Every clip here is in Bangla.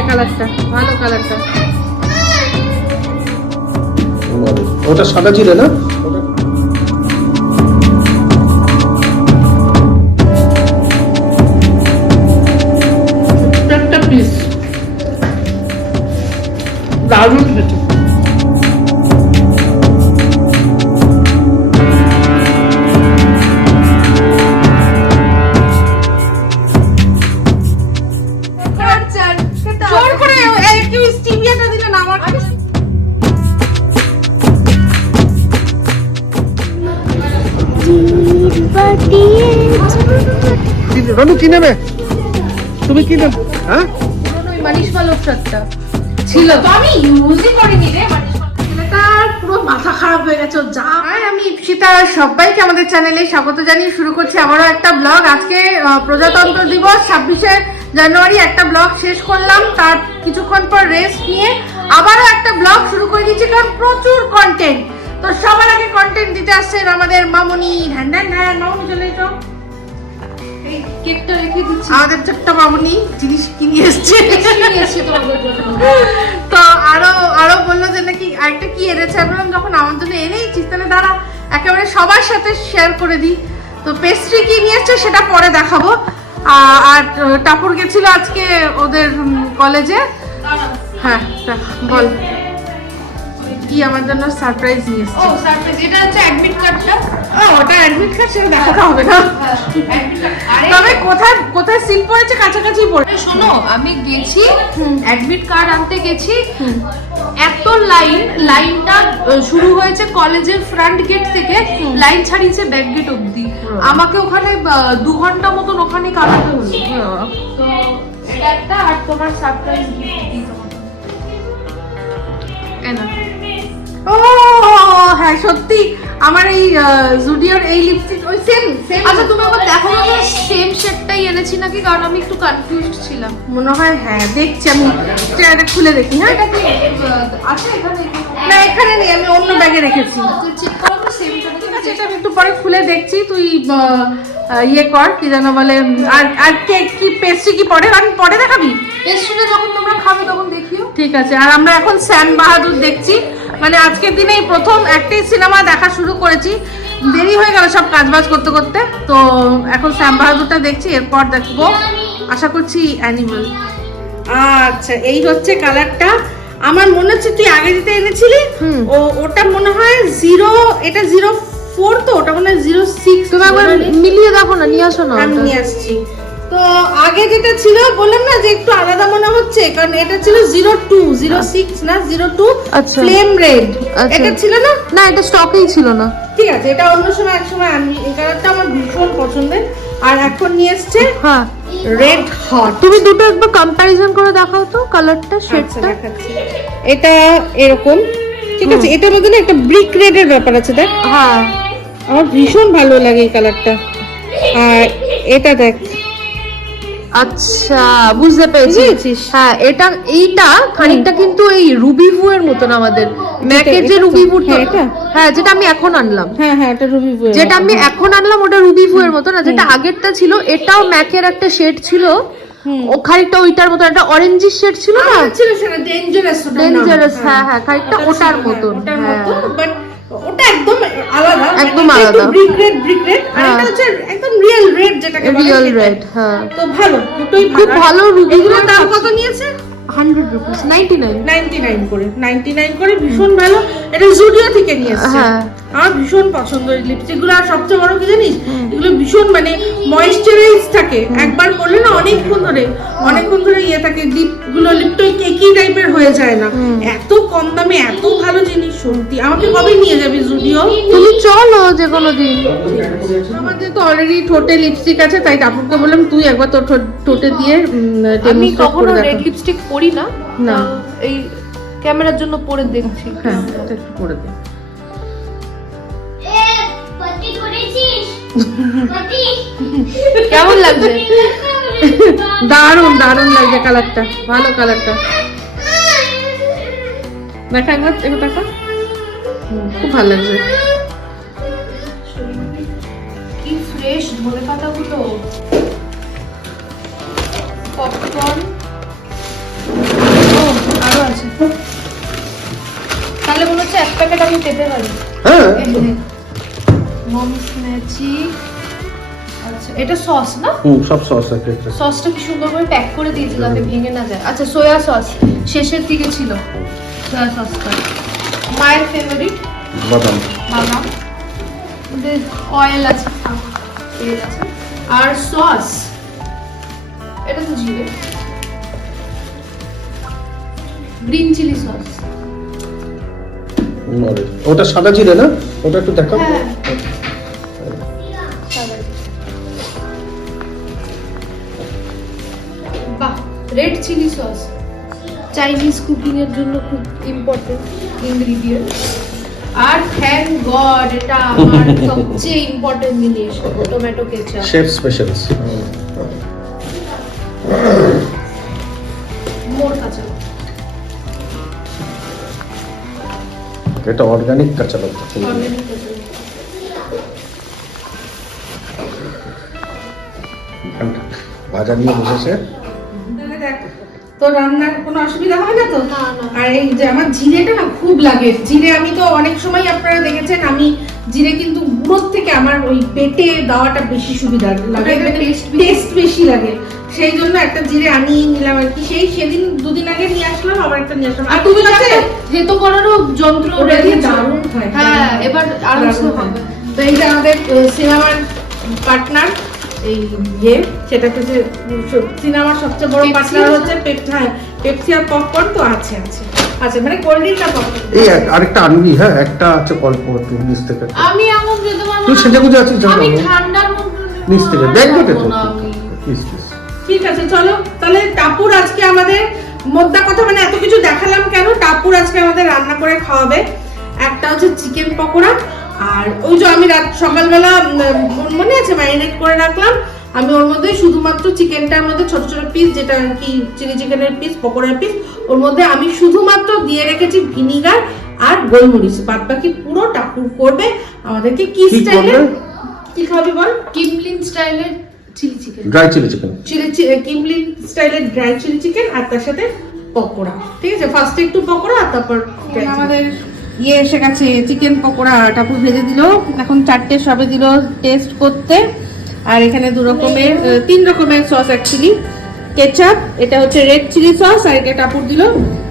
ভালো ওটা সাদা ছিল না? কি- নেবে তুমি কি নেবে হ্যাঁ ছিল। তো আমি ইউজই করিনি রে পুরো মাথা খারাপ হয়ে গেছে যা আমি ইপসিতা সবাইকে আমাদের চ্যানেলে স্বাগত জানিয়ে শুরু করছি আবারও একটা ব্লগ আজকে প্রজাতন্ত্র দিবস ছাব্বিশে জানুয়ারি একটা ব্লগ শেষ করলাম। তার কিছুক্ষণ পর রেস্ট নিয়ে আবারও একটা ব্লগ শুরু করে দিয়েছি কারণ প্রচুর কন্টেন্ট তো সবার আগে কন্টেন্ট দিতে আসছেন আমাদের মামুনি ঢ্যান ঢ্যান ঢ্যান মামুনি চলে এই কেকটা রেখে দিচ্ছি। আমাদের ছোট্ট মামুনি জিনিস কিনে এসছে। তো আরও আরও বলল যে নাকি আরেকটা কি এনেছে। আমি বললাম যখন আমার জন্য এনেইছিস তাহলে দাঁড়া একেবারে সবার সাথে শেয়ার করে দিই। তো পেস্ট্রি কি নিয়ে এসছে সেটা পরে দেখাবো। আর টাপুর গেছিল আজকে ওদের কলেজে হ্যাঁ বল। কি আমার জন্য সারপ্রাইজ নিয়ে ও সারপ্রাইজ এটা হচ্ছে অ্যাডমিট কার্ডটা ও ওটা অ্যাডমিট কার্ড সেটা দেখাতে হবে না। তবে কোথায় কোথায় সিট পড়েছে? কাছাকাছি পড়ে শোনো আমি গেছি অ্যাডমিট কার্ড আনতে গেছি। এত লাইন লাইনটা শুরু হয়েছে কলেজের ফ্রন্ট গেট থেকে। লাইন ছাড়িয়েছে ব্যাক গেট অবধি। আমাকে ওখানে দু ঘণ্টা মতন ওখানে কাটাতে হলো। তো এটা একটা আর তোমার সারপ্রাইজ গিফট কেন ও হ্যাঁ সত্যি আমার এই জুডিওর এই লিপস্টিক ওই সেম সেম আচ্ছা তুমি আমার দেখো না সেম শেডটাই এনেছি নাকি? কারণ আমি একটু কনফিউজড ছিলাম। মনে হয় হ্যাঁ দেখছি আমি। চেয়ারটা খুলে দেখি হ্যাঁ। এটা কি আছে এখানে? না এখানে নেই আমি অন্য ব্যাগে রেখেছি। চেক করো তো সেমটা ঠিক আছে এটা আমি একটু পরে খুলে দেখছি। তুই ইয়ে কর কি যেন বলে আর আর কেক কি পেস্ট্রি কি পরে? আমি পরে দেখাবি? পেস্ট্রিটা যখন তোমরা খাবে তখন দেখিও। ঠিক আছে আর আমরা এখন শ্যাম বাহাদুর দেখছি। মানে আজকের দিনে এই প্রথম একটাই সিনেমা দেখা শুরু করেছি। দেরি হয়ে গেল সব কাজবাজ করতে করতে। তো এখন শ্যাম বাহাদুরটা দেখছি এরপর দেখব। আশা করছি অ্যানিমেল। আচ্ছা এই হচ্ছে কালারটা। আমার মনে হচ্ছে তুই আগে দিতে এনেছিলি। হুম। ও ওটা মনে হয় জিরো এটা জিরো ফোর তো ওটা মনে হয় জিরো সিক্স তুমি একবার মিলিয়ে দেখো না নিয়ে আসো না আমি নিয়ে আসছি। তো আগে যেটা ছিল বললাম না যে একটু আলাদা মনে হচ্ছে কারণ এটা ছিল জিরো টু জিরো সিক্স না জিরো টু আচ্ছা। Flame red. আচ্ছা। এটা ছিল না? না এটা স্টকেই ছিল না। ঠিক আছে এটা অন্য সময় এক সময় আনবি এই কালারটা আমার ভীষণ পছন্দের। আর এখন নিয়ে এসছে হ্যাঁ। Red hot. তুমি দুটো একবার কম্প্যারিজন করে দেখাও তো কালারটা শেডটা। এটা এরকম ঠিক আছে এটার মধ্যে না একটা ব্রিক রেডের ব্যাপার আছে দেখ। হ্যাঁ। আমার ভীষণ ভালো লাগে এই কালারটা। আর এটা দেখ। আচ্ছা বুঝতে পেরেছি? হ্যাঁ এটা এইটা খানিকটা কিন্তু এই রুবি ভু এর মতন আমাদের। ম্যাকের যে রুবি ভু হ্যাঁ, হ্যাঁ যেটা আমি এখন আনলাম। হ্যাঁ হ্যাঁ এটা রুবি বই যেটা আমি এখন আনলাম ওটা রুবি ভু এর মতন। আর যেটা আগেরটা ছিল এটাও ম্যাকের একটা শেড ছিল। ও খানিকটা ওইটার মতন একটা অরেঞ্জি শেড ছিল না? ছিল সেটা ডেঞ্জারাস ডেঞ্জারাস হ্যাঁ। হ্যাঁ খানিকটা ওটার মতন ওটার হ্যাঁ। বাট ওটা একদম আলাদা একদম মানে একটু আলাদা। ব্রিক রেড ব্রিক রেড আর হ্যাঁ। এটা হচ্ছে একদম রিয়েল রেড যেটাকে রিয়েল রেড হ্যাঁ তো ভালো দুটোই খুব ভালো রুগীগুলো দাম কত নিয়েছে হান্ড্রেড রুপিস নাইনটি নাইন 99 করে 99 করে ভীষণ ভালো। এটা জুডিও থেকে নিয়ে এসেছে হ্যাঁ। আমার ভীষণ পছন্দ এই আর সবচেয়ে বড় কি জানিস? এগুলো ভীষণ মানে ময়েশ্চারাইজ থাকে। একবার করলে না অনেকক্ষণ ধরে অনেকক্ষণ ধরে ইয়ে থাকে। লিপগুলো লিপটা একই টাইপের হয়ে যায় না। এত কম দামে এত ভালো জিনিস সত্যি। আমাকে কবে নিয়ে যাবি জুডিও যে কোনো দিন। আমার যেহেতু অলরেডি ঠোঁটে লিপস্টিক আছে তাই বললাম তুই একবার তোর ঠোঁটে দিয়ে আমি কখনো রেড লিপস্টিক পরি না না। এই ক্যামেরার জন্য পরে দেখছি। হ্যাঁ একটু পটি করেছিস? পটি কেমন লাগছে? দারুণ দারুণ লাগছে কালারটা ভালো কালারটা দেখা একবার একবার দেখা। খুব ভালো লাগছে। ধনে পাতা গুলো পপকর্ন আরও আছে। তাহলে মনে হচ্ছে এক প্যাকেট আমি পেতে পারি। আচ্ছা, সুন্দর করে প্যাক করে ভেঙে না যায়। আচ্ছা সোয়া সস শেষের দিকে ছিল সোয়া সসটা। মায়ের ফেভারিট বাদাম। বাদাম। অয়েল আছে। আর সস? এটা তো জিরে। Green chilli sauce. ওটা সাদা জিরে না? ওটা একটু দেখাও। হ্যাঁ। বাহ red chilli sauce. Chinese cooking এর জন্য খুব ইম্পর্টেন্ট ইনগ্রিডিয়েন্ট আর থ্যাংক গড এটা আমার সবচেয়ে ইম্পর্টেন্ট জিনিস tomato ketchup chef specials more কাঁচা এটা অর্গানিক কাঁচা লঙ্কা। ভাজা নিয়ে বসেছে। তো রান্নার কোনো অসুবিধা হয় না তো। আর এই যে আমার জিরেটা না খুব লাগে। জিরে আমি তো অনেক সময় আপনারা দেখেছেন আমি জিরে কিন্তু গুঁড়োর থেকে আমার ওই পেটে দেওয়াটা বেশি সুবিধা লাগে। একটু taste বেশি। টেস্ট বেশি লাগে। সেই জন্য একটা জিরে আনিয়ে নিলাম আর কি। সেই সেদিন দুদিন আগে নিয়ে আসলাম আবার একটা নিয়ে আসলাম। আর তুমি ঠিক আছে? করারও যন্ত্র ওটা দারুণ হয় হ্যাঁ এবার আরও হবে। তো এই যে আমাদের সিনেমার পার্টনার এই ইয়ে সেটা হচ্ছে সিনেমার সবচেয়ে বড় পার্টনার হচ্ছে পেপ- হ্যাঁ পেপসি আর পপকর্ন তো আছে আছে আছে মানে কোল্ড ড্রিঙ্ক আর পপকর্ন এই আরেকটা আনবি হ্যাঁ একটা আছে একটু নিচ থেকে আমি এমন যেতে পারব তুই। সেজে গুজে আছিস আমি ঠান্ডার মধ্যে নিচ থেকে ব্যাগ তো। ঠিক আছে চলো তাহলে টাপুর আজকে আমাদের মোদ্দা কথা মানে এত কিছু দেখালাম কেন? টাপুর আজকে আমাদের রান্না করে খাওয়াবে। একটা হচ্ছে চিকেন পকোড়া আর ওই যে আমি রাত সকালবেলা মনে আছে ম্যারিনেট করে রাখলাম। আমি ওর মধ্যে শুধুমাত্র চিকেনটার মধ্যে ছোট ছোট পিস যেটা আর কি চিলি চিকেনের পিস পকোড়ার পিস ওর মধ্যে আমি শুধুমাত্র দিয়ে রেখেছি ভিনিগার আর গোলমরিচ। বাদ বাকি পুরো টাপুর করবে আমাদেরকে কি স্টাইলে কি খাবি বল? কিমলিন স্টাইলের chilli chicken dry chilli chicken chilli কিমলি স্টাইলের ড্রাই চিলি চিকেন আর তার সাথে পকোড়া। ঠিক আছে? ফার্স্টে একটু পকোড়া আর তারপর আমাদের ইয়ে এসে গেছে চিকেন পকোড়া টাপু ভেজে দিল। এখন চারটে সবে দিল টেস্ট করতে। আর এখানে দু রকমের তিন রকমের সস অ্যাকচুয়ালি কেচাপ এটা হচ্ছে রেড চিলি সস আর এটা টাপুর দিল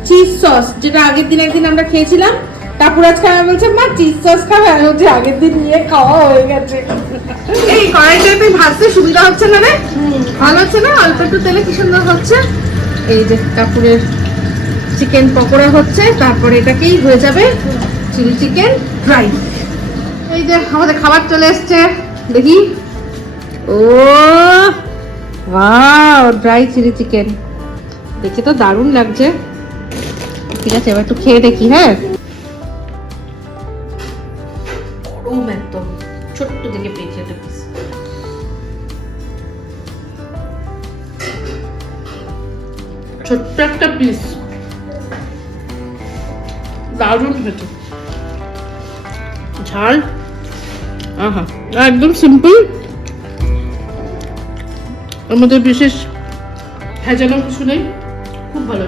চিজ সস যেটা আগের দিন একদিন আমরা খেয়েছিলাম। টাপুর আজকে আমার বলছে মা চিজ সস খাবে? আমি বলছি আগের দিন নিয়ে খাওয়া হয়ে গেছে। এই কড়াইটা তুই ভাজতে সুবিধা হচ্ছে না রে? ভালো হচ্ছে না? অল্প একটু তেলে কি সুন্দর হচ্ছে? এই যে কাপুরের চিকেন পকোড়া হচ্ছে, তারপরে এটাকেই হয়ে যাবে চিলি চিকেন ফ্রাই। এই যে আমাদের খাবার চলে এসছে, দেখি। ও ওয়াও, ড্রাই চিলি চিকেন। দেখে তো দারুণ লাগছে। ঠিক আছে, এবার একটু খেয়ে দেখি হ্যাঁ? ছোট্ট থেকে পেয়েছি পিস ছোট্ট একটা পিস দারুণ খেতে। ঝাল? আহা একদম সিম্পল আমাদের বিশেষ ভেজানো কিছু নেই। খুব ভালো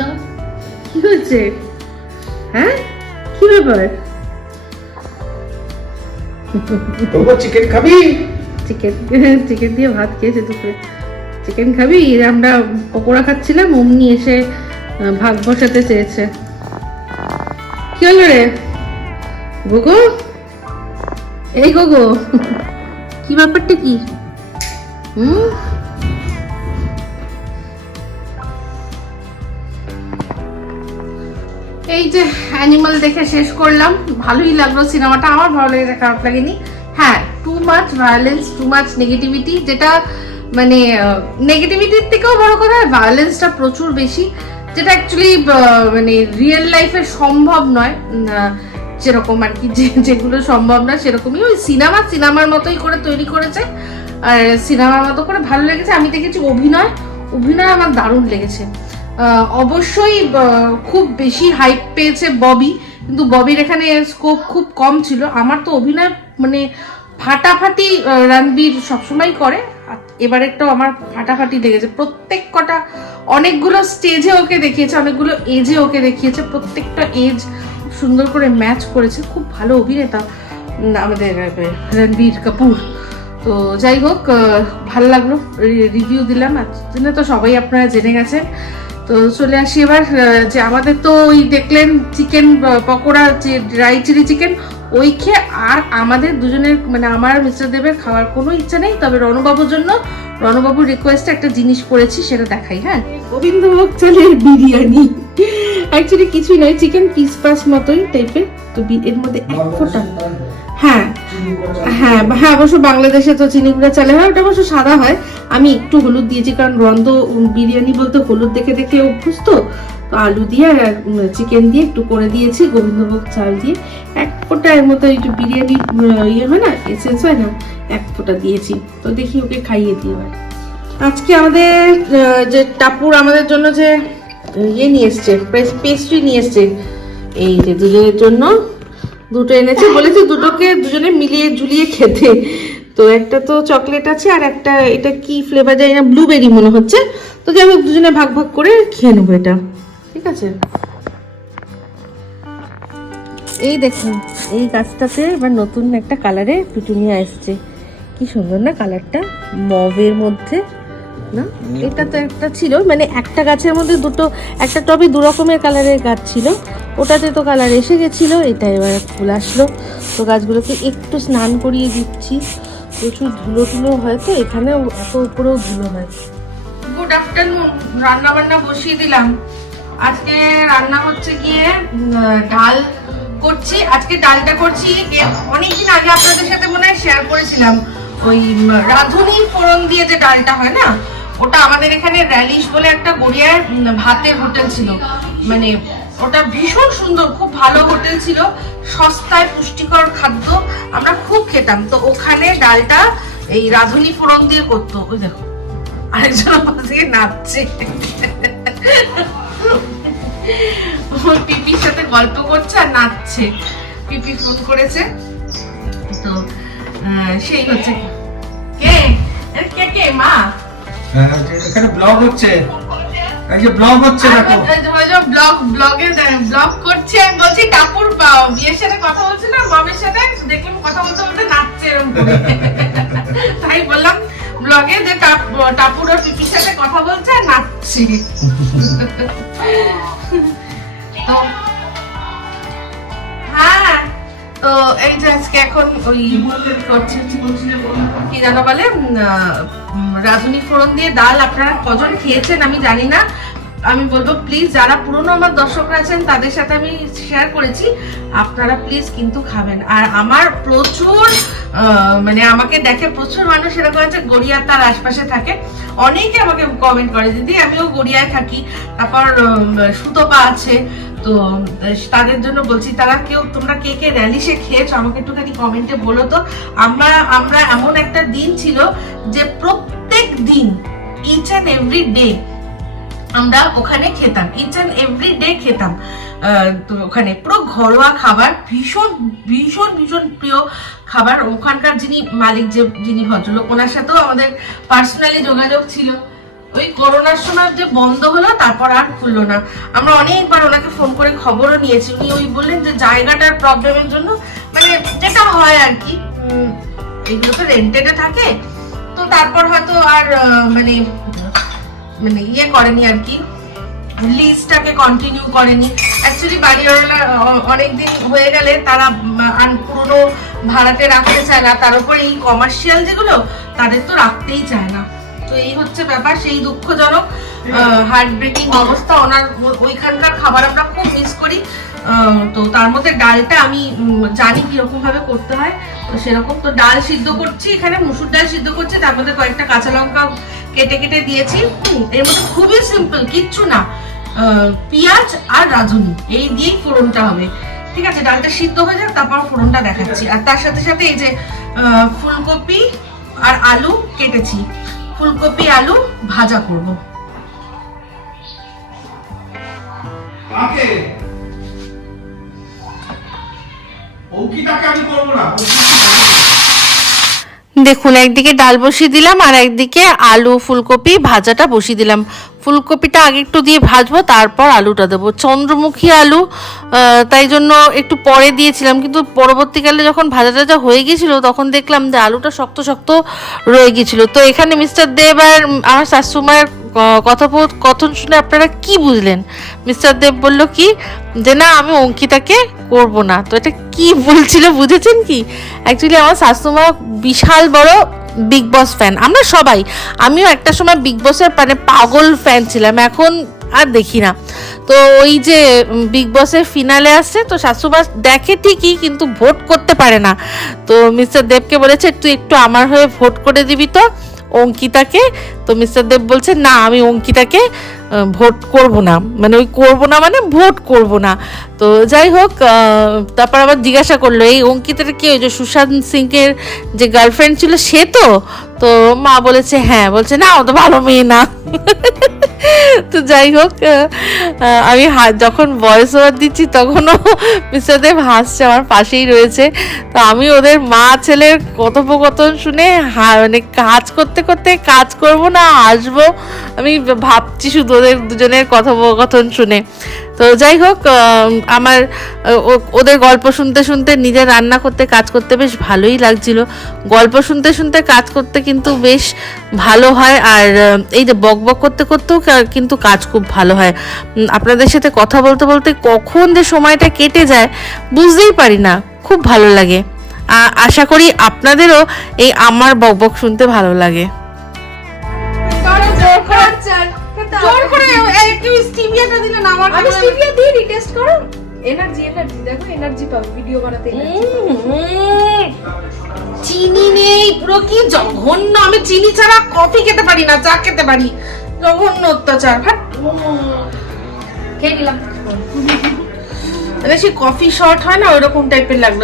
দাও। কি হচ্ছে হ্যাঁ? কি ব্যাপার? চিকেন খাবি? চিকেন চিকেন দিয়ে ভাত খেয়েছে দুপুরে। চিকেন খাবি? আমরা পকোড়া খাচ্ছিলাম অমনি এসে ভাগ বসাতে চেয়েছে। কি হলো রে? গোগো? এই গোগো। কি ব্যাপারটা কি? হুম? এই যে অ্যানিমাল দেখে শেষ করলাম। ভালোই লাগল সিনেমাটা আমার ভালো লেগেছে খারাপ লাগেনি। হ্যাঁ too much violence too much negativity যেটা মানে নেগেটিভিটির থেকেও বড় কথা ভায়োলেন্সটা প্রচুর বেশি। যেটা অ্যাকচুয়ালি মানে রিয়েল লাইফে সম্ভব নয়। যেরকম আর কি যেগুলো সম্ভব না, সেরকমই। ওই সিনেমা সিনেমার মতোই করে তৈরি করেছে। আর সিনেমার মতো করে ভালো লেগেছে। আমি দেখেছি অভিনয়। অভিনয় আমার দারুণ লেগেছে। অবশ্যই খুব বেশি হাইপ পেয়েছে ববি। কিন্তু ববির এখানে স্কোপ খুব কম ছিল। আমার তো অভিনয় মানে ফাটাফাটি রণবীর সবসময় করে। এবারেরটাও আমার ফাটাফাটি লেগেছে। প্রত্যেক কটা অনেকগুলো স্টেজে ওকে দেখিয়েছে, অনেকগুলো এজে ওকে দেখিয়েছে। প্রত্যেকটা এজ সুন্দর করে ম্যাচ করেছে। খুব ভালো অভিনেতা আমাদের রণবীর কাপুর। তো যাই হোক ভালো লাগল। রিভিউ দিলাম। এতদিনে তো সবাই আপনারা জেনে গেছেন। তো চলে আসি এবার যে আমাদের তো ওই দেখলেন চিকেন পকোড়া, যে ড্রাই চিলি চিকেন ওই খেয়ে আর আমাদের দুজনের মানে আমার মিস্টার দেবের খাওয়ার কোনো ইচ্ছা নেই তবে রণবাবুর জন্য রণবাবুর রিকোয়েস্টে একটা জিনিস করেছি সেটা দেখাই হ্যাঁ? গোবিন্দভোগ চালের বিরিয়ানি। অ্যাকচুয়ালি কিছুই নয় চিকেন পিস পাস মতোই টাইপের তো এর মধ্যে এক ফোঁটা। হ্যাঁ। হ্যাঁ হ্যাঁ অবশ্য বাংলাদেশে তো চিনি গুঁড়া চালে হয় ওটা অবশ্য সাদা হয়। আমি একটু হলুদ দিয়েছি কারণ রন্ধ বিরিয়ানি বলতে হলুদ দেখে দেখে অভ্যস্ত তো আলু দিয়ে আর চিকেন দিয়ে একটু করে দিয়েছি, গোবিন্দভোগ চাল দিয়ে। এক ফোঁটা এর মতো একটু বিরিয়ানি ইয়ে হয় না এসেন্স হয় না, এক ফোঁটা দিয়েছি। তো দেখি ওকে খাইয়ে দিই এবার। আজকে আমাদের যে টাপুর আমাদের জন্য যে ইয়ে নিয়ে এসছে পেস্ট্রি নিয়ে এসছে, এই যে দুজনের জন্য দুটো এনেছে, বলেছে দুটোকে দুজনে মিলিয়ে ঝুলিয়ে খেতে। তো একটা তো চকলেট আছে আর একটা, এটা কি ফ্লেভার জানি না ব্লুবেরি মনে হচ্ছে। তো যাই হোক, দুজনে ভাগ ভাগ করে খেয়ে নেব এটা। আছে? এই দেখুন এই গাছটাতে এবার নতুন একটা কালারে পিটুনিয়া এসছে। কি সুন্দর না কালারটা? মবের মধ্যে না? এটা তো একটা ছিল মানে একটা গাছের মধ্যে দুটো একটা টবে দু রকমের কালারের গাছ ছিল। ওটাতে তো কালার এসে গেছিল এটা এবার ফুল আসলো। তো গাছগুলোকে একটু স্নান করিয়ে দিচ্ছি। প্রচুর ধুলো টুলো হয় তো এখানে এত উপরেও ধুলো হয়। গুড আফটারনুন রান্না বান্না বসিয়ে দিলাম। আজকে রান্না হচ্ছে গিয়ে ডাল করছি। আজকে ডালটা করছি অনেকদিন আগে আপনাদের সাথে মনে হয় শেয়ার করেছিলাম। ওই রাঁধুনি ফোড়ন দিয়ে যে ডালটা হয় না, ওটা আমাদের এখানে র্যালিশ বলে একটা গড়িয়ার ভাতের হোটেল ছিল। মানে ওটা ভীষণ সুন্দর, খুব ভালো হোটেল ছিল। সস্তায় পুষ্টিকর খাদ্য আমরা খুব খেতাম। তো ওখানে ডালটা এই রাঁধুনি ফোড়ন দিয়ে করতো। ওই দেখো, আরেকজন থেকে নাচছে। ওর পিপির সাথে গল্প করছে আর নাচছে। পিপি ফোন করেছে। তো সেই হচ্ছে। কে? কে কে? মা? হ্যাঁ, এখানে ব্লগ হচ্ছে। এই যে ব্লগ হচ্ছে দেখো। ব্লগ ব্লগে ব্লগ করছে। আমি বলছি টাপুর পাও বিয়ের সাথে কথা বলছে না মমের সাথে। দেখলাম কথা বলতে বলতে নাচছে এরকম। তাই বললাম ব্লগে যে টাপ- টাপুর আর পিপির সাথে কথা বলছে আর নাচছে। তো হ্যাঁ তো এই যে আজকে এখন ওই করছে কি জানো বলে রাঁধুনি ফোড়ন দিয়ে ডাল আপনারা কজন খেয়েছেন আমি জানি না আমি বলব প্লিজ যারা পুরনো আমার দর্শকরা আছেন, তাদের সাথে আমি শেয়ার করেছি। আপনারা প্লিজ কিন্তু খাবেন। আর আমার প্রচুর মানে আমাকে দেখে প্রচুর মানুষ এরকম আছে গড়িয়া তার আশপাশে থাকে। অনেকে আমাকে কমেন্ট করে, দিদি, আমিও গড়িয়ায় থাকি। তারপর সুতপা আছে। তো তাদের জন্য বলছি, তারা কেউ, তোমরা কে কে র্যালিসে খেয়েছো? আমাকে একটুখানি কমেন্টে বলো তো। আমরা আমরা এমন একটা দিন ছিল যে প্রত্যেক দিন ইচ অ্যান্ড এভরি ডে আমরা ওখানে খেতাম। ইচ অ্যান্ড এভরি ডে খেতাম। ওখানে পুরো ঘরোয়া খাবার, ভীষণ ভীষণ ভীষণ প্রিয় খাবার। ওখানকার যিনি মালিক যে, যিনি ভদ্রলোক, ওনার সাথেও আমাদের পার্সোনালি যোগাযোগ ছিল। ওই করোনার সময় যে বন্ধ হলো, তারপর আর খুললো না। আমরা অনেকবার ওনাকে ফোন করে খবরও নিয়েছি। উনি ওই বললেন যে, জায়গাটার প্রবলেমের জন্য মানে যেটা হয় আর কি এগুলো তো রেন্টেডে থাকে। তো তারপর হয়তো আর মানে মানে ইয়ে করেনি আর কি। লিজটাকে কন্টিনিউ করেনি। অ্যাকচুয়ালি বাড়িওয়ালা অনেক দিন হয়ে গেলে তারা পুরনো ভাড়াতে রাখতে চায় না। তার উপর এই কমার্শিয়াল যেগুলো, তাদের তো রাখতেই চায় না। তো এই হচ্ছে ব্যাপার, সেই দুঃখজনক হার্ট ব্রেকিং অবস্থা। ওনার ওইখানকার খাবার আমরা খুব মিস করি। তো তার মধ্যে ডালটা আমি জানি কীরকম ভাবে করতে হয়। তো সেরকম তো ডাল সিদ্ধ করছি, এখানে মুসুর ডাল সিদ্ধ করছি, তার মধ্যে কয়েকটা কাঁচা লঙ্কা কেটে কেটে দিয়েছি। এর মধ্যে খুবই সিম্পল কিচ্ছু না। পেঁয়াজ আর রাঁধুনি, এই দিয়েই ফোড়নটা হবে। ঠিক আছে, ডালটা সিদ্ধ হয়ে যাক, তারপর ফোড়নটা দেখাচ্ছি। আর তার সাথে সাথে এই যে ফুলকপি আর আলু কেটেছি। ফুলকপি, আলু ভাজা করব। দেখুন একদিকে ডাল বসিয়ে দিলাম আর একদিকে আলু ফুলকপি ভাজাটা বসিয়ে দিলাম। ফুলকপিটা আগে একটু দিয়ে ভাজবো, তারপর আলুটা দেবো। চন্দ্রমুখী আলু তাই জন্য একটু পরে দিয়েছিলাম, কিন্তু পরবর্তীকালে যখন ভাজা টাজা হয়ে গেছিল তখন দেখলাম যে আলুটা শক্ত শক্ত রয়ে গেছিল তো এখানে মিস্টার দেব আর আমার শাশুমায়ের, ক- কথোপকথন শুনে আপনারা কি বুঝলেন? মিস্টার দেব বলল কি, যে না, আমি অঙ্কিতাকে করব না। তো এটা কি বলছিল, বুঝেছেন কি? অ্যাকচুয়ালি আমার শাশুমা বিশাল বড় বিগ বস ফ্যান আমরা সবাই। আমিও একটা সময় বিগ বসের মানে পাগল ফ্যান ছিলাম। এখন আর দেখি না। তো ওই যে বিগ বসের ফিনালে আসছে, তো শাশুবাস দেখে ঠিকই, কিন্তু ভোট করতে পারে না। তো মিস্টার দেবকে বলেছে, তুই একটু আমার হয়ে ভোট করে দিবি তো, অঙ্কিতাকে। তো মিস্টার দেব বলছে, না, আমি অঙ্কিতাকে ভোট করব না। মানে ওই করব না মানে ভোট করব না। তো যাই হোক তারপর আবার জিজ্ঞাসা করল, এই অঙ্কিতাটা কে ওই যে সুশান্ত সিংয়ের যে গার্লফ্রেন্ড ছিল সে তো? তো মা বলেছে হ্যাঁ। বলছে, না, ও তো ভালো মেয়ে না। তো যাই হোক আমি যখন ভয়েস ওভার দিচ্ছি তখনও মিস্টার দেব হাসছে, আমার পাশেই রয়েছে। তো আমি ওদের মা ছেলের কথোপকথন শুনে মানে কাজ করতে করতে কাজ করব না, আসব। আমি ভাবছি শুধু ওদের দুজনের কথোপকথন শুনে। তো যাই হোক আমার ওদের গল্প শুনতে শুনতে নিজের রান্না করতে, কাজ করতে বেশ ভালোই লাগছিল। গল্প শুনতে শুনতে, কাজ করতে কিন্তু বেশ ভালো হয়। আর এই যে বক বক করতে করতেও কিন্তু কাজ খুব ভালো হয়। আপনাদের সাথে কথা বলতে বলতে কখন যে সময়টা কেটে যায়, বুঝতেই পারি না। খুব ভালো লাগে। আশা করি আপনাদেরও এই আমার বক বক শুনতে ভালো লাগে। জোর করে এই একটু স্টিভিয়াটা দিলে না আমার আমি স্টিভিয়া দিয়ে দিই টেস্ট করো। এনার্জি এনার্জি দেখো এনার্জি পাবে ভিডিও বানাতে চিনি নেই পুরো কি জঘন্য আমি চিনি ছাড়া কফি খেতে পারি না চা খেতে পারি। জঘন্য অত্যাচার। হাট। খেয়ে নিলাম। সেই কফি শর্ট হয় না ওইরকম টাইপের লাগল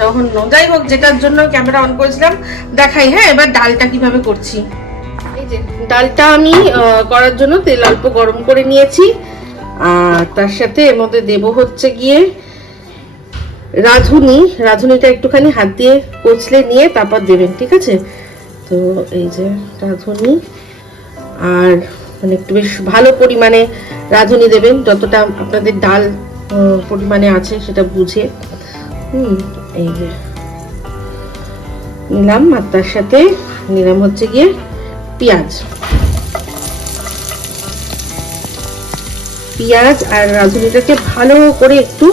জঘন্য। যাই হোক যেটার জন্য ক্যামেরা অন করেছিলাম দেখাই। হ্যাঁ এবার ডালটা কীভাবে করছি। ডালটা আমি করার জন্য তেল অল্প গরম করে নিয়েছি। আর তার সাথে এর মধ্যে দেব হচ্ছে গিয়ে রাঁধুনি। রাঁধুনিটা একটুখানি হাত দিয়ে কচলে নিয়ে তারপর দেবেন, ঠিক আছে? তো এই যে রাঁধুনি। আর মানে একটু বেশ ভালো পরিমাণে রাঁধুনি দেবেন। যতটা আপনাদের ডাল পরিমাণে আছে সেটা বুঝে। হুম, এই যে নিলাম। আর তার সাথে নিলাম হচ্ছে গিয়ে পেঁয়াজ। পেঁয়াজ আর রাঁধুনিটাকে ভালো করে একটু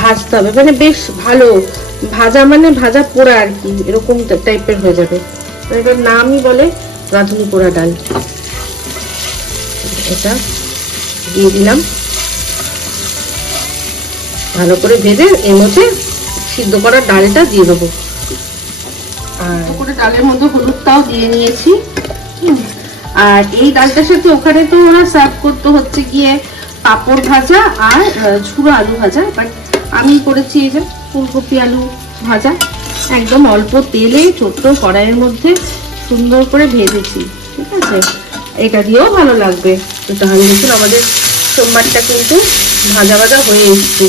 ভাজতে হবে। মানে বেশ ভালো, ভাজা মানে ভাজা পোড়া আর কি, এরকম টাইপের হয়ে যাবে। এটার নামই বলে রাঁধুনি পোড়া ডাল। এটা দিয়ে দিলাম। ভালো করে ভেজে এর মধ্যে সিদ্ধ করা ডালটা দিয়ে দেবো। আর ডালের মধ্যে হলুদটাও দিয়ে নিয়েছি। আর এই ডালটার সাথে ওখানে তো ওরা সার্ভ করতে হচ্ছে গিয়ে পাঁপড় ভাজা আর ঝুড়ো আলু ভাজা। বাট আমি করেছি এই যে ফুলকপি আলু ভাজা। একদম অল্প তেলে ছোট্ট কড়াইয়ের মধ্যে সুন্দর করে ভেজেছি, ঠিক আছে? এটা দিয়েও ভালো লাগবে। তো তাহলে দেখুন আমাদের সোমবারটা কিন্তু ভাজা ভাজা হয়ে এসছে।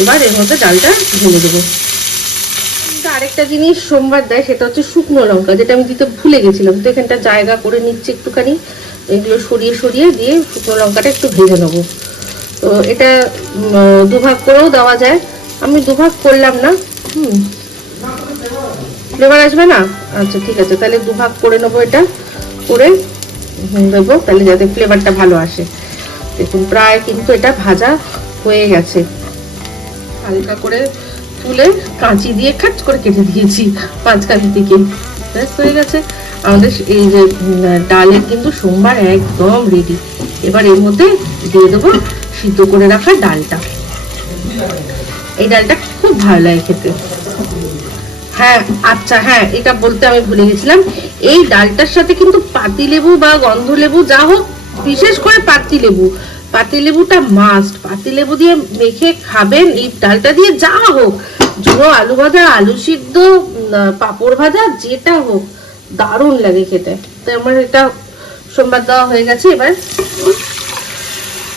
এবার এর মধ্যে ডালটা ঢেলে দেবো। আরেকটা জিনিস সোমবার দেয়, সেটা হচ্ছে শুকনো লঙ্কা, যেটা আমি দিতে ভুলে গেছিলাম। তো এখানটা জায়গা করে নিচ্ছি একটুখানি, এগুলো সরিয়ে সরিয়ে দিয়ে শুকনো লঙ্কাটা একটু ভেজে নেব। তো এটা দুভাগ করেও দেওয়া যায়। আমি দুভাগ করলাম না। হুম। ফ্লেভার আসবে না? আচ্ছা ঠিক আছে, তাহলে দুভাগ করে নেব এটা, করে দেবো তাহলে যাতে ফ্লেভারটা ভালো আসে। দেখুন, প্রায় কিন্তু এটা ভাজা হয়ে গেছে। হালকা করে তুলে কাঁচি দিয়ে খাচ করে কেটে দিয়েছি মাঝখান থেকে। ব্যাস, হয়ে গেছে। আমাদের এই যে ডালের কিন্তু সোমবার একদম রেডি এবার এর মধ্যে দিয়ে দেবো সিদ্ধ করে রাখা ডালটা। এই ডালটা খুব ভালো লাগে খেতে। হ্যাঁ আচ্ছা হ্যাঁ এটা বলতে আমি ভুলে গেছিলাম। এই ডালটার সাথে কিন্তু পাতিলেবু বা গন্ধলেবু যা হোক, বিশেষ করে পাতিলেবু। পাতিলেবুটা মাস্ট পাতিলেবু দিয়ে মেখে খাবেন, এই ডালটা দিয়ে যা হোক ঝুড়ো আলু ভাজা, আলু সিদ্ধ পাঁপড় ভাজা, যেটা হোক, দারুণ লাগে খেতে। তো আমার এটা সোমবার দেওয়া হয়ে গেছে, এবার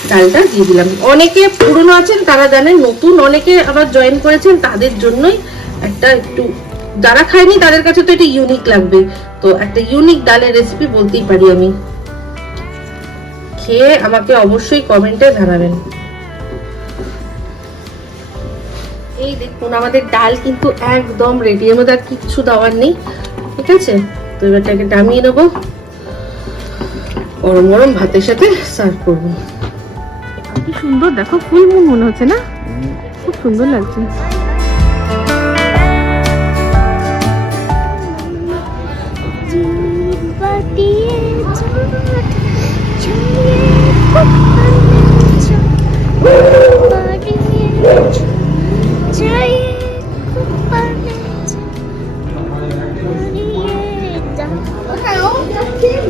ডালটা দিয়ে দিলাম। অনেকে পুরনো আছেন, তারা জানেন, নতুন অনেকে আবার জয়েন করেছেন, তাদের জন্যই একটা একটু, যারা খায়নি, তাদের কাছে তো এটা ইউনিক লাগবে। তো একটা ইউনিক ডালের রেসিপি বলতেই পারি আমি। খেয়ে আমাকে অবশ্যই কমেন্টে জানাবেন। এই দেখুন আমাদের ডাল কিন্তু একদম রেডি এর মধ্যে আর কিচ্ছু দেওয়ার নেই। ঠিক আছে? তো এবারটাকে নামিয়ে নেব। গরম গরম ভাতের সাথে সার্ভ করব। কি সুন্দর দেখো ফুল মুন মনে হচ্ছে না? খুব সুন্দর লাগছে।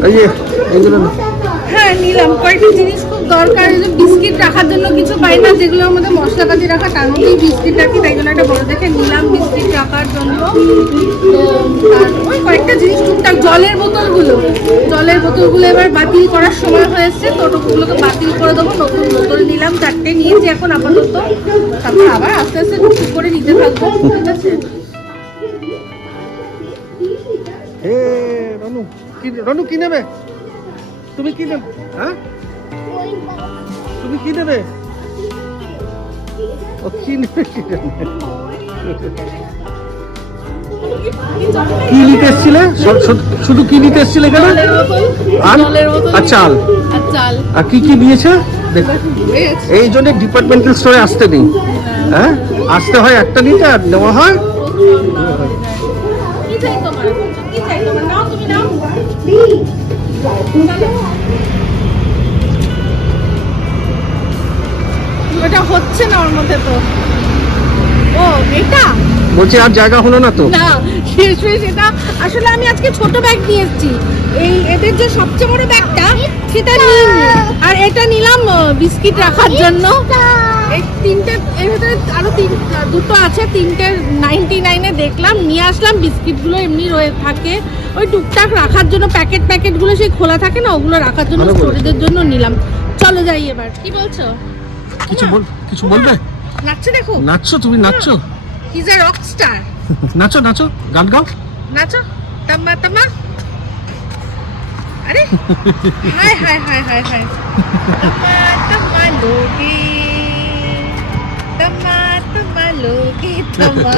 এই যে এইগুলো হ্যাঁ নিলাম। কয়েকটা জিনিস খুব দরকার যে বিস্কিট রাখার জন্য কিছু পাই না যেগুলোর মধ্যে মশলাপাতি রাখা তার মধ্যেই বিস্কিট রাখি তাই জন্য একটা বড় দেখে নিলাম বিস্কিট রাখার জন্য। তো ওই কয়েকটা জিনিস টুকটাক জলের বোতলগুলো। জলের বোতলগুলো এবার বাতিল করার সময় হয়েছে তো ওগুলোকে বাতিল করে দেবো নতুন বোতল নিলাম চারটে নিয়েছি এখন আপাতত। তারপর আবার আস্তে আস্তে টুকটুক করে নিতে থাকব ঠিক আছে? এ রনু। কি রনু কি নেবে? তুমি কি নেবে? হ্যাঁ? তুমি কি নেবে? ও কি নেবে? কি কি নিতে এসছিলে? শুধু- কি নিতে এসছিলে এখানে? জলের আর? আর চাল? আর কি কি নিয়েছে। এই জন্য ডিপার্টমেন্টাল স্টোরে আসতে নেই। হ্যাঁ? আসতে হয় একটা নিতে আর নেওয়া হয় কি চাই তোমার কি চাই তোমার নাও তুমি নাও ওটা হচ্ছে না ওর মধ্যে তো। ও এটা? বলছি আর জায়গা হলো না তো? না শেষ হয়ে সেটা। আসলে আমি আজকে ছোট ব্যাগ নিয়ে এসেছি। এই এদের যে সবচেয়ে বড় ব্যাগটা সেটা নিইনি আর এটা নিলাম বিস্কিট রাখার জন্য। এই তিনটে এর ভেতরে আরও তিন দুটো আছে। তিনটে নাইনটি নাইনে দেখলাম নিয়ে আসলাম। বিস্কিটগুলো এমনি রয়ে থাকে। ওই টুকটাক রাখার জন্য প্যাকেট প্যাকেটগুলো সেই খোলা থাকে না ওগুলো রাখার জন্য ভালো স্টোরেজের জন্য নিলাম। চলো যাই এবার। কি বলছো? কিছু বল কিছু বলবে? নাচছে দেখো। নাচছো তুমি নাচছো? ইজ এ রক স্টার নাচো নাচো গান গাও। নাচো। তাম্মা তাম্মা। আরে হাই হাই হাই হাই হাই তাম্মা তাম্মা লোগে তাম্মা তাম্মা লোগে তাম্মা।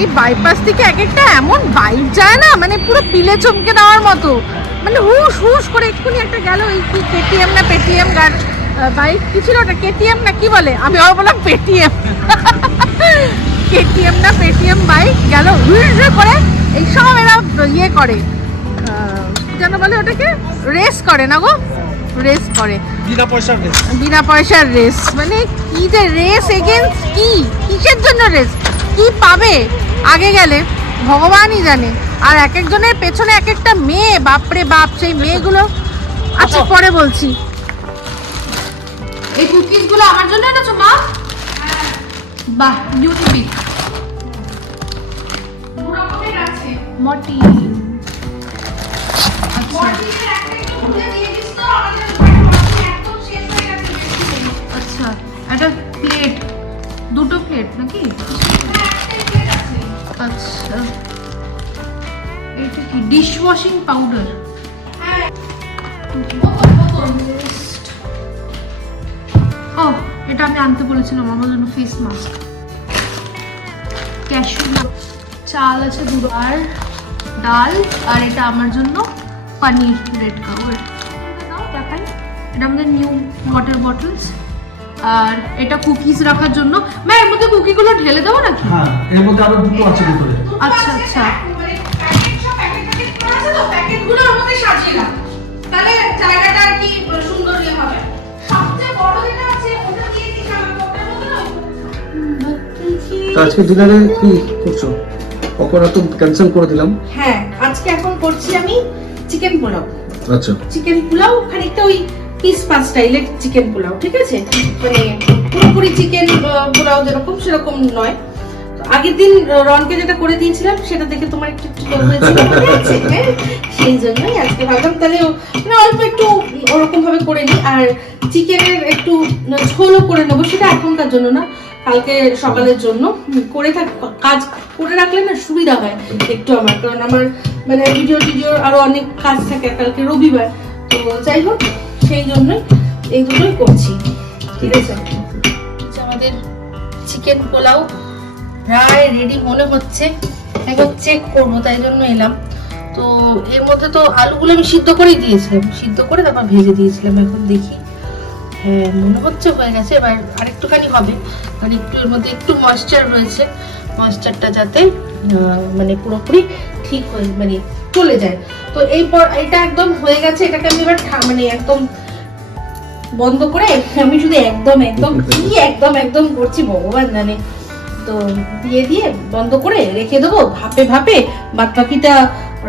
এই বাইপাস থেকে এক একটা এমন বাইক যায় না? মানে পুরো পিলে চমকে দেওয়ার মতো। মানে হুশ হুশ করে এক্ষুনি একটা গেল এই কি কেটিএম না পেটিএম গাড়ি? বাইক কি ছিল ওটা? কেটিএম না কি বলে? আমি আবার বললাম পেটিএম কেটিএম না পেটিএম বাইক গেল হুইস করে এই সব এরা ইয়ে করে। যেন বলে ওটাকে রেস করে না গো? রেস করে। বিনা পয়সার রেস বিনা পয়সার রেস মানে কি যে রেস এগেন্স্ট কি? কিসের জন্য রেস কি পাবে? আগে গেলে। ভগবানই জানে। আর এক একজনের পেছনে এক একটা মেয়ে। বাপরে বাপ সেই মেয়েগুলো। আচ্ছা পরে বলছি। এই কুকিজগুলো আমার জন্য এনেছো মা? বাহ নিউট্রিপিক মটি। আচ্ছা। ওয়াশিং পাউডার ও এটা আমি আনতে বলেছিলাম আমার জন্য ফেস মাস্ক ক্যাশু চাল আছে দুটো আর ডাল আর এটা আমার জন্য পানির রেড দেখাই। এটা আমাদের নিউ ওয়াটার বটলস আর এটা কুকিজ রাখার জন্য। মা এর মধ্যে কুকিগুলো ঢেলে দেবো নাকি? হ্যাঁ এর মধ্যে আরও দুটো আছে ভিতরে। আচ্ছা আচ্ছা। আজকে ডিনারে কি করছ? পকোড়া তো ক্যান্সেল করে দিলাম। হ্যাঁ আজকে এখন করছি আমি চিকেন পোলাও। আচ্ছা। চিকেন পোলাও খানিকটা ওই পিস পিসপা স্টাইলের চিকেন পোলাও ঠিক আছে? মানে পুরোপুরি চিকেন পোলাও যেরকম সেরকম নয়। আগের দিন রনকে যেটা করে দিয়েছিলাম সেটা দেখে তোমার একটু একটু লোভ হয়েছিল মনে আছে? হ্যাঁ? সেই জন্যই আজকে ভাবলাম তাহলে মানে অল্প একটু ওরকম ভাবে করে নিই আর চিকেনের একটু ঝোলও করে নেব সেটা এখনকার জন্য না। কালকে সকালের জন্য করে থাক, কাজ করে রাখলে না সুবিধা হয় একটু আমার, কারণ আমার মানে ভিডিও টিডিও আরও অনেক কাজ থাকে কালকে রবিবার। তো যাই হোক, সেই জন্যই এই দুটোই করছি। ঠিক আছে? আমাদের চিকেন পোলাও প্রায় রেডি মনে হচ্ছে একবার চেক করব, তাই জন্য এলাম। তো এর মধ্যে তো আলুগুলো আমি সিদ্ধ করেই দিয়েছিলাম, সিদ্ধ করে তারপর ভেজে দিয়েছিলাম, এখন দেখি। হ্যাঁ মনে হচ্ছে হয়ে গেছে, এবার আরেকটুখানি হবে। মানে একটু এর মধ্যে একটু ময়েশ্চার রয়েছে। ময়েশ্চারটা যাতে মানে পুরোপুরি ঠিক হয়ে মানে চলে যায়। তো এই পর এটা একদম হয়ে গেছে, এটাকে আমি এবার মানে একদম বন্ধ করে আমি শুধু একদম একদম, কি একদম একদম করছি ভগবান জানে। তো দিয়ে দিয়ে বন্ধ করে রেখে দেবো, ভাপে ভাপে। বাদ বাকিটা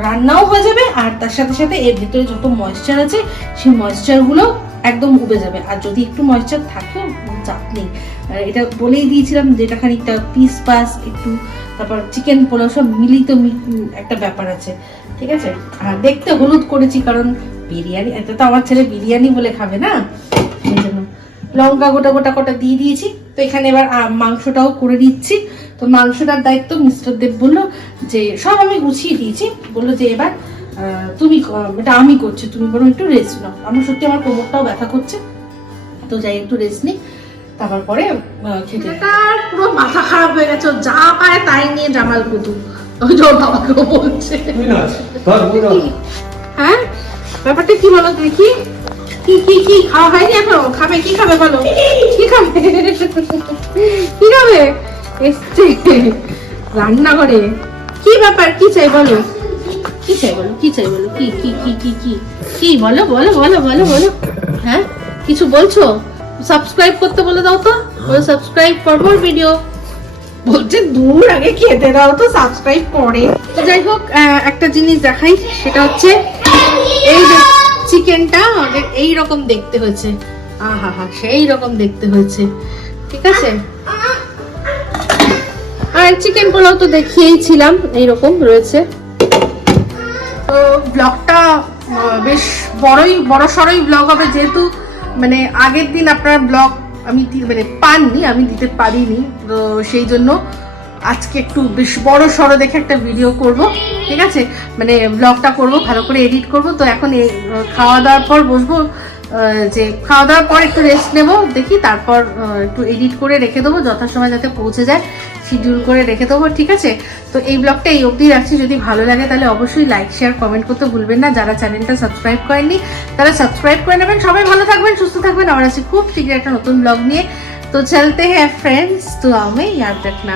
রান্নাও হয়ে যাবে, আর তার সাথে সাথে এর ভিতরে যত ময়েশ্চার আছে, সেই ময়েশ্চারগুলো একদম উবে যাবে। আর যদি একটু ময়েশ্চার থাকেও চাপ নেই। এটা বলেই দিয়েছিলাম যে এটা খানিকটা পিস পাস একটু তারপর চিকেন পোলাও সব মিলিত একটা ব্যাপার আছে। ঠিক আছে? আর দেখতে হলুদ করেছি কারণ বিরিয়ানি, এটা তো আমার ছেলে বিরিয়ানি বলে খাবে না? সেই জন্য। লঙ্কা গোটা গোটা গোটা দিয়ে দিয়েছি। তো এখানে এবার মাংসটাও করে দিচ্ছি তো মাংসটার দায়িত্ব মিস্টার দেব বলল যে, সব আমি গুছিয়ে দিয়েছি। বলল যে এবার তুমি এটা আমি করছি তুমি বরং একটু রেস্ট নাও। আমার সত্যি আমার কোমরটাও ব্যথা করছে। তো যাই একটু রেস্ট নিই। তারপর পরে খেতে তার পুরো মাথা খারাপ হয়ে গেছে যা পায় তাই নিয়ে জামাল কুতু ওই যে ওর বাবাকেও বলছে। হ্যাঁ? ব্যাপারটা কি বলো দেখি কি? কি কি খাওয়া হয়নি এখনও? খাবে কি খাবে বলো? কি খাবে? কি খাবে? এসছে। রান্না করে কি ব্যাপার? কি চাই বলো? কি চাই বলো? কি চাই বলো? কি কি কি কি কি? কি? বলো বলো বলো বলো বলো। হ্যাঁ? কিছু বলছো? সাবস্ক্রাইব করতে বলে দাও তো। বলো সাবস্ক্রাইব ফর মোর ভিডিও বলছে দূর আগে খেতে দাও তো সাবস্ক্রাইব করে। যাই হোক একটা জিনিস দেখাই সেটা হচ্ছে এই যে চিকেনটা আমাদের এই রকম দেখতে হয়েছে। আহা হা সেই রকম দেখতে হয়েছে। ঠিক আছে? আর চিকেন পোলাও তো দেখিয়েইছিলাম এইরকম রয়েছে। তো ব্লগটা বেশ বড়ই, বড় সড়ই ব্লগ হবে যেহেতু মানে আগের দিন আপনার ব্লগ আমি মানে পাননি, আমি দিতে পারিনি, তো সেই জন্য আজকে একটু বেশ বড় সড়ো দেখে একটা ভিডিও করব, ঠিক আছে? মানে ব্লগটা করব, ভালো করে এডিট করব, তো এখন খাওয়া দাওয়ার পর বসবো যে খাওয়া দাওয়ার পর একটু রেস্ট নেব, দেখি তারপর একটু এডিট করে রেখে দেবো, যথাসময় যাতে পৌঁছে যায় শিডিউল করে রেখে দেবো, ঠিক আছে? তো এই ব্লগটা এই অবধি রাখছি, যদি ভালো লাগে তাহলে অবশ্যই লাইক শেয়ার কমেন্ট করতে ভুলবেন না। যারা চ্যানেলটা সাবস্ক্রাইব করেননি, তারা সাবস্ক্রাইব করে নেবেন। সবাই ভালো থাকবেন, সুস্থ থাকবেন। আবার আছি খুব শীঘ্রই একটা নতুন ব্লগ নিয়ে। তো চলতে হ্যাঁ ফ্রেন্ডস তো আমি ইয়াদ রাখনা